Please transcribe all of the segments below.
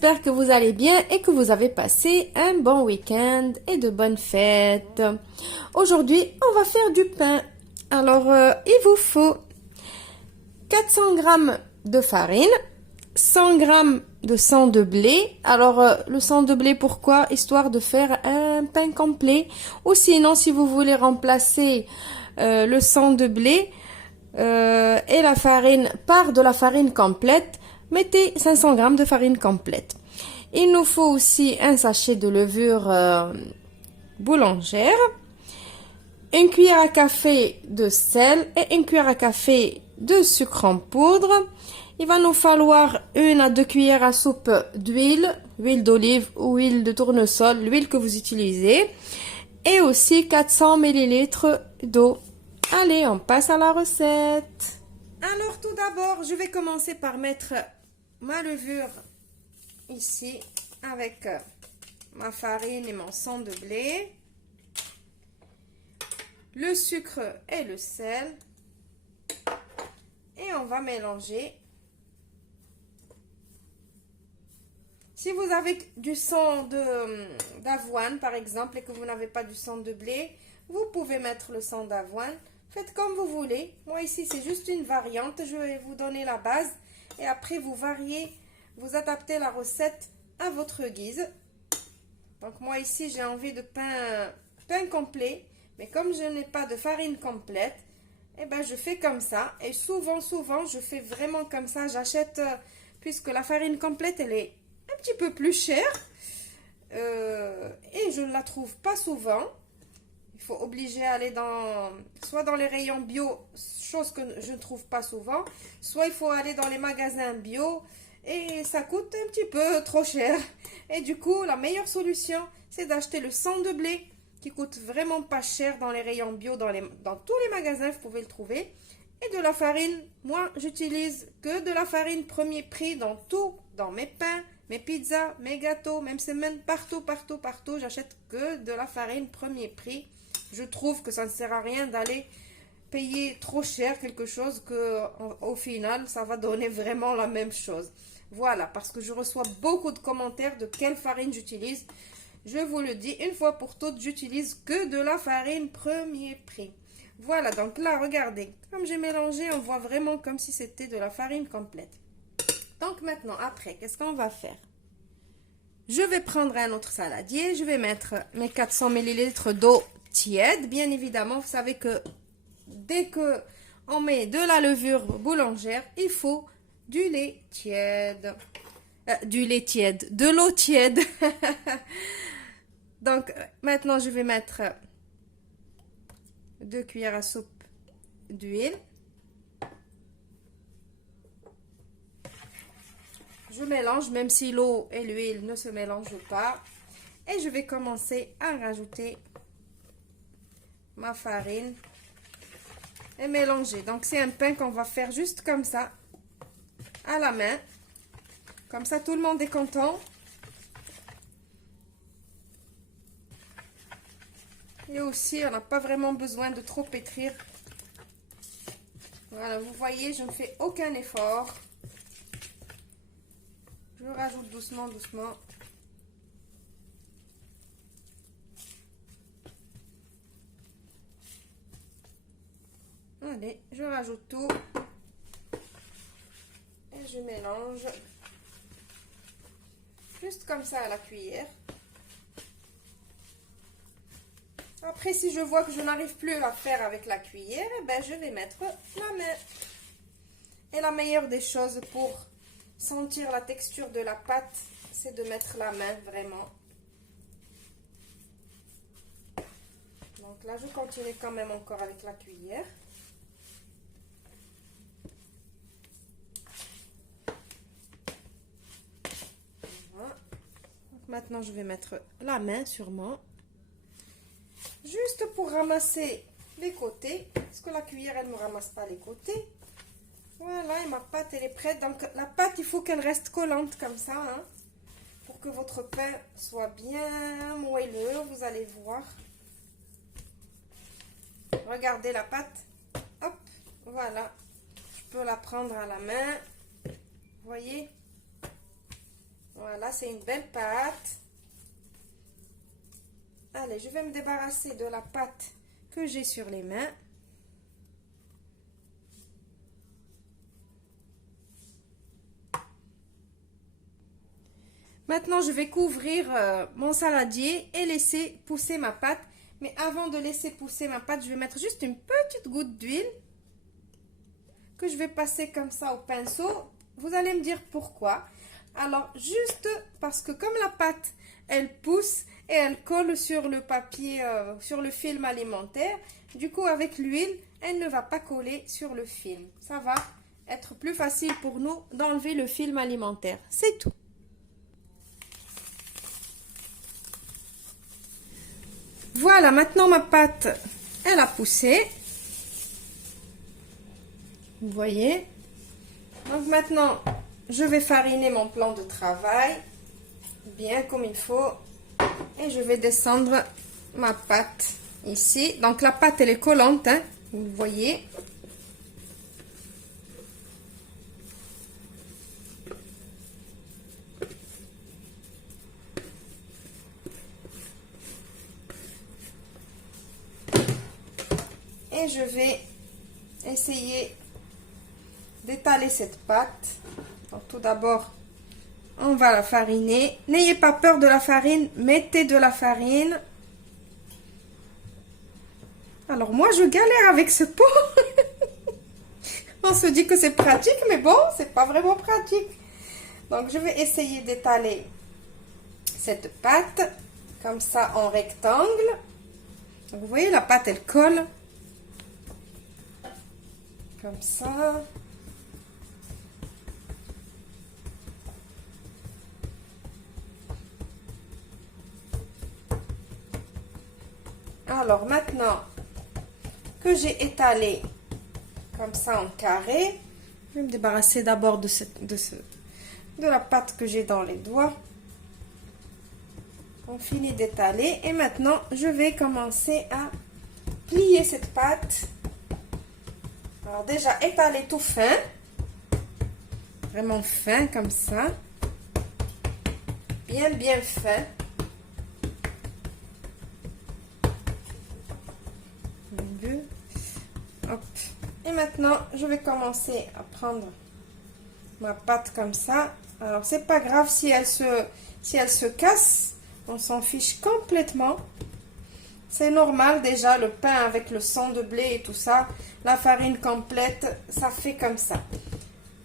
j'espère que vous allez bien et que vous avez passé un bon week-end et de bonnes fêtes. Aujourd'hui, on va faire du pain. Alors, il vous faut 400 grammes de farine, 100 grammes de sang de blé. Alors, le sang de blé, pourquoi? Histoire de faire un pain complet. Ou sinon, si vous voulez remplacer le sang de blé et la farine par de la farine complète, mettez 500 grammes de farine complète. Il nous faut aussi un sachet de levure boulangère, une cuillère à café de sel et une cuillère à café de sucre en poudre. Il va nous falloir 1 à 2 cuillères à soupe d'huile, huile d'olive ou huile de tournesol, l'huile que vous utilisez, et aussi 400 ml d'eau. Allez, on passe à la recette. Alors tout d'abord, je vais commencer par mettre ma levure ici avec ma farine et mon sang de blé, le sucre et le sel, et on va mélanger. Si vous avez du sang d'avoine par exemple et que vous n'avez pas du sang de blé, vous pouvez mettre le sang d'avoine. Faites comme vous voulez. Moi ici c'est juste une variante, je vais vous donner la base et après vous variez, vous adaptez la recette à votre guise. Donc moi ici j'ai envie de pain complet, mais comme je n'ai pas de farine complète, eh ben je fais comme ça. Et souvent je fais vraiment comme ça. J'achète, puisque la farine complète elle est un petit peu plus chère et je ne la trouve pas souvent. Il faut obliger à aller soit dans les rayons bio, chose que je ne trouve pas souvent, soit il faut aller dans les magasins bio et ça coûte un petit peu trop cher. Et du coup, la meilleure solution, c'est d'acheter le sang de blé qui coûte vraiment pas cher dans les rayons bio, dans tous les magasins, vous pouvez le trouver. Et de la farine, moi j'utilise que de la farine premier prix dans tout, dans mes pains, mes pizzas, mes gâteaux, même semaine, partout, j'achète que de la farine premier prix. Je trouve que ça ne sert à rien d'aller payer trop cher quelque chose que au final ça va donner vraiment la même chose. Voilà, parce que je reçois beaucoup de commentaires de quelle farine j'utilise. Je vous le dis une fois pour toutes, j'utilise que de la farine premier prix. Voilà, donc là regardez, comme j'ai mélangé, on voit vraiment comme si c'était de la farine complète. Donc maintenant, après, qu'est-ce qu'on va faire? Je vais prendre un autre saladier, je vais mettre mes 400 ml d'eau tiède. Bien évidemment, vous savez que dès que on met de la levure boulangère, il faut du lait tiède. De l'eau tiède. Donc, maintenant, je vais mettre 2 cuillères à soupe d'huile. Je mélange, même si l'eau et l'huile ne se mélangent pas. Et je vais commencer à rajouter ma farine et mélanger. Donc, c'est un pain qu'on va faire juste comme ça, à la main. Comme ça, tout le monde est content. Et aussi, on n'a pas vraiment besoin de trop pétrir. Voilà, vous voyez, je ne fais aucun effort. Je rajoute doucement. Allez, je rajoute tout. Et je mélange. Juste comme ça à la cuillère. Après, si je vois que je n'arrive plus à faire avec la cuillère, eh ben, je vais mettre la main. Et la meilleure des choses pour sentir la texture de la pâte, c'est de mettre la main vraiment. Donc là, je continue quand même encore avec la cuillère. Voilà. Donc maintenant, je vais mettre la main sur moi. Juste pour ramasser les côtés, parce que la cuillère, elle ne me ramasse pas les côtés. Voilà, et ma pâte, elle est prête. Donc, la pâte, il faut qu'elle reste collante comme ça, hein, pour que votre pain soit bien moelleux, vous allez voir. Regardez la pâte. Hop, voilà. Je peux la prendre à la main. Vous voyez? Voilà, c'est une belle pâte. Allez, je vais me débarrasser de la pâte que j'ai sur les mains. Maintenant, je vais couvrir mon saladier et laisser pousser ma pâte. Mais avant de laisser pousser ma pâte, je vais mettre juste une petite goutte d'huile que je vais passer comme ça au pinceau. Vous allez me dire pourquoi. Alors, juste parce que comme la pâte, elle pousse et elle colle sur le papier, sur le film alimentaire, du coup, avec l'huile, elle ne va pas coller sur le film. Ça va être plus facile pour nous d'enlever le film alimentaire. C'est tout. Voilà, maintenant ma pâte, elle a poussé. Vous voyez? Donc maintenant, je vais fariner mon plan de travail, bien comme il faut. Et je vais descendre ma pâte ici. Donc la pâte, elle est collante, hein, vous voyez. Et je vais essayer d'étaler cette pâte. Donc tout d'abord, on va la fariner. N'ayez pas peur de la farine, mettez de la farine. Alors moi, je galère avec ce pot. On se dit que c'est pratique, mais bon, c'est pas vraiment pratique. Donc je vais essayer d'étaler cette pâte comme ça en rectangle. Donc, vous voyez, la pâte, elle colle. Comme ça. Alors maintenant que j'ai étalé comme ça en carré, je vais me débarrasser d'abord de la pâte que j'ai dans les doigts. On finit d'étaler et maintenant je vais commencer à plier cette pâte. Alors déjà étaler tout fin, vraiment fin comme ça, bien fin. Hop. Et maintenant, je vais commencer à prendre ma pâte comme ça. Alors, c'est pas grave si elle se casse, on s'en fiche complètement. C'est normal déjà, le pain avec le sang de blé et tout ça, la farine complète, ça fait comme ça.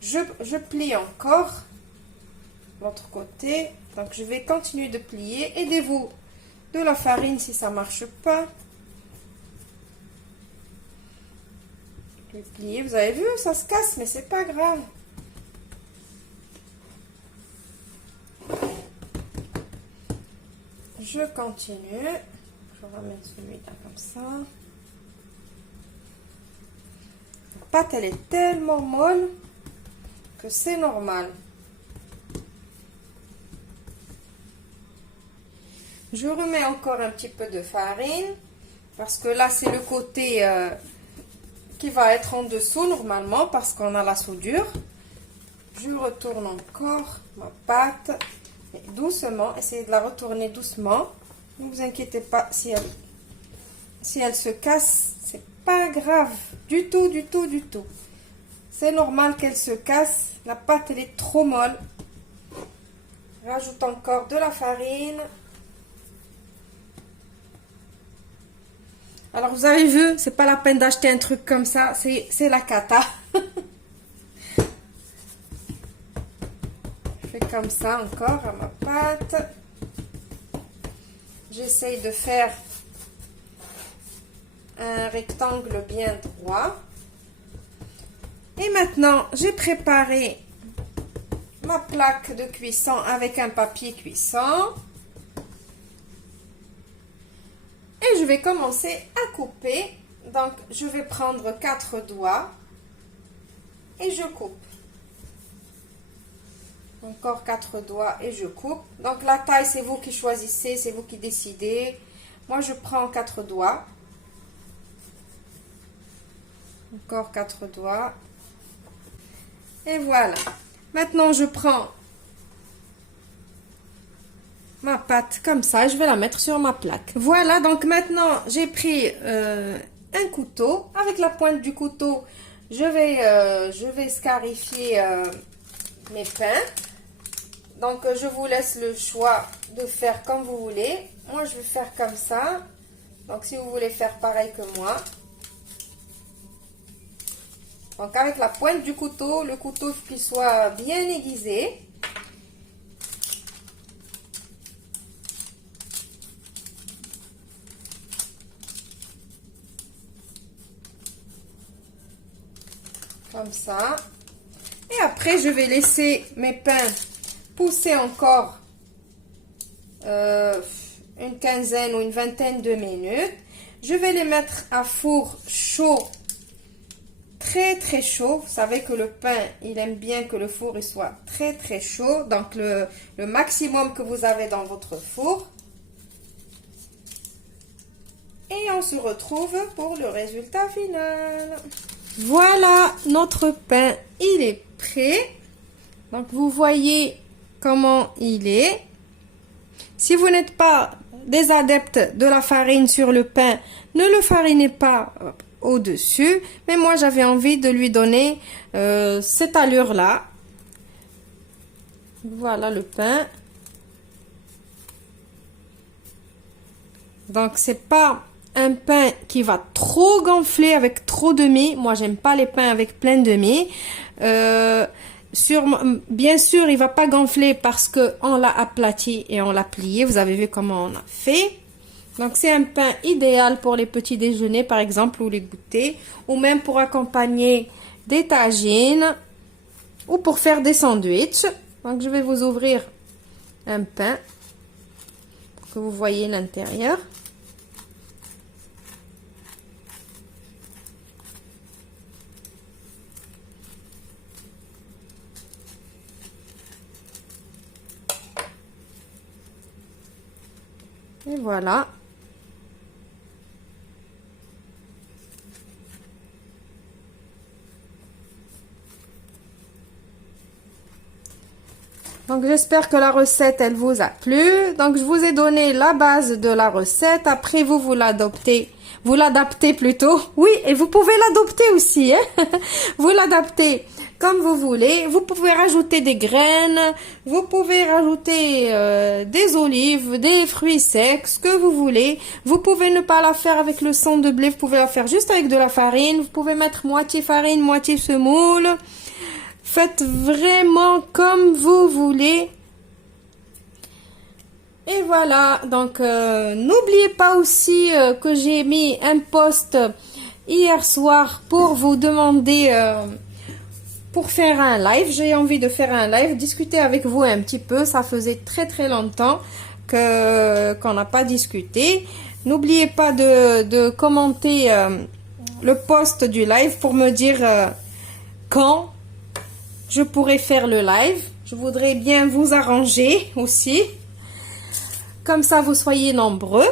Je plie encore l'autre côté. Donc, je vais continuer de plier. Aidez-vous de la farine si ça marche pas. Je vais plier, vous avez vu, ça se casse, mais c'est pas grave. Je continue. Je ramène celui-là comme ça. La pâte, elle est tellement molle que c'est normal. Je remets encore un petit peu de farine parce que là, c'est le côté qui va être en dessous normalement parce qu'on a la soudure. Je retourne encore ma pâte et doucement, essayez de la retourner doucement. Ne vous inquiétez pas si elle se casse, c'est pas grave du tout. C'est normal qu'elle se casse, la pâte elle est trop molle. Rajoute encore de la farine. Alors vous avez vu, c'est pas la peine d'acheter un truc comme ça, c'est la cata. Je fais comme ça encore à ma pâte. J'essaye de faire un rectangle bien droit. Et maintenant, j'ai préparé ma plaque de cuisson avec un papier cuisson. Et je vais commencer à couper. Donc, je vais prendre 4 doigts et je coupe. Encore 4 doigts et je coupe. Donc, la taille, c'est vous qui choisissez, c'est vous qui décidez. Moi, je prends 4 doigts. Encore 4 doigts. Et voilà. Maintenant, je prends ma pâte comme ça, je vais la mettre sur ma plaque. Voilà, donc maintenant j'ai pris un couteau. Avec la pointe du couteau, je vais scarifier mes pains. Donc je vous laisse le choix de faire comme vous voulez. Moi je vais faire comme ça. Donc si vous voulez faire pareil que moi. Donc avec la pointe du couteau, le couteau il faut qu'il soit bien aiguisé. Comme ça. Et après je vais laisser mes pains pousser encore une quinzaine ou une vingtaine de minutes. Je vais les mettre à four chaud, très très chaud. Vous savez que le pain, il aime bien que le four il soit très très chaud. Donc le maximum que vous avez dans votre four. Et on se retrouve pour le résultat final. Voilà, notre pain, il est prêt. Donc vous voyez comment il est. Si vous n'êtes pas des adeptes de la farine sur le pain, ne le farinez pas au-dessus. Mais moi, j'avais envie de lui donner cette allure-là. Voilà le pain. Donc, c'est pas un pain qui va trop gonfler avec trop de mie. Moi, j'aime pas les pains avec plein de mie. Bien sûr, il va pas gonfler parce que on l'a aplati et on l'a plié. Vous avez vu comment on a fait. Donc, c'est un pain idéal pour les petits déjeuners, par exemple, ou les goûters, ou même pour accompagner des tagines, ou pour faire des sandwichs. Donc, je vais vous ouvrir un pain pour que vous voyez l'intérieur. Et voilà. Donc j'espère que la recette elle vous a plu. Donc je vous ai donné la base de la recette. Après vous l'adaptez plutôt. Oui, et vous pouvez l'adopter aussi, hein. Vous l'adaptez comme vous voulez. Vous pouvez rajouter des graines, vous pouvez rajouter des olives, des fruits secs, ce que vous voulez. Vous pouvez ne pas la faire avec le sang de blé, vous pouvez la faire juste avec de la farine. Vous pouvez mettre moitié farine, moitié semoule. Faites vraiment comme vous voulez. Et voilà, donc n'oubliez pas aussi que j'ai mis un post hier soir pour vous demander pour faire un live. J'ai envie de faire un live, discuter avec vous un petit peu. Ça faisait très très longtemps qu'on n'a pas discuté. N'oubliez pas de commenter le post du live pour me dire quand je pourrais faire le live. Je voudrais bien vous arranger aussi. Comme ça, vous soyez nombreux.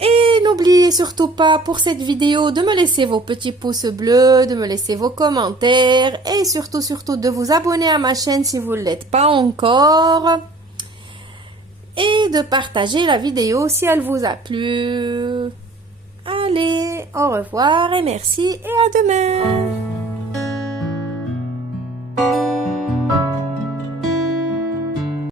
Et n'oubliez surtout pas pour cette vidéo de me laisser vos petits pouces bleus, de me laisser vos commentaires et surtout de vous abonner à ma chaîne si vous ne l'êtes pas encore. Et de partager la vidéo si elle vous a plu. Allez, au revoir et merci et à demain.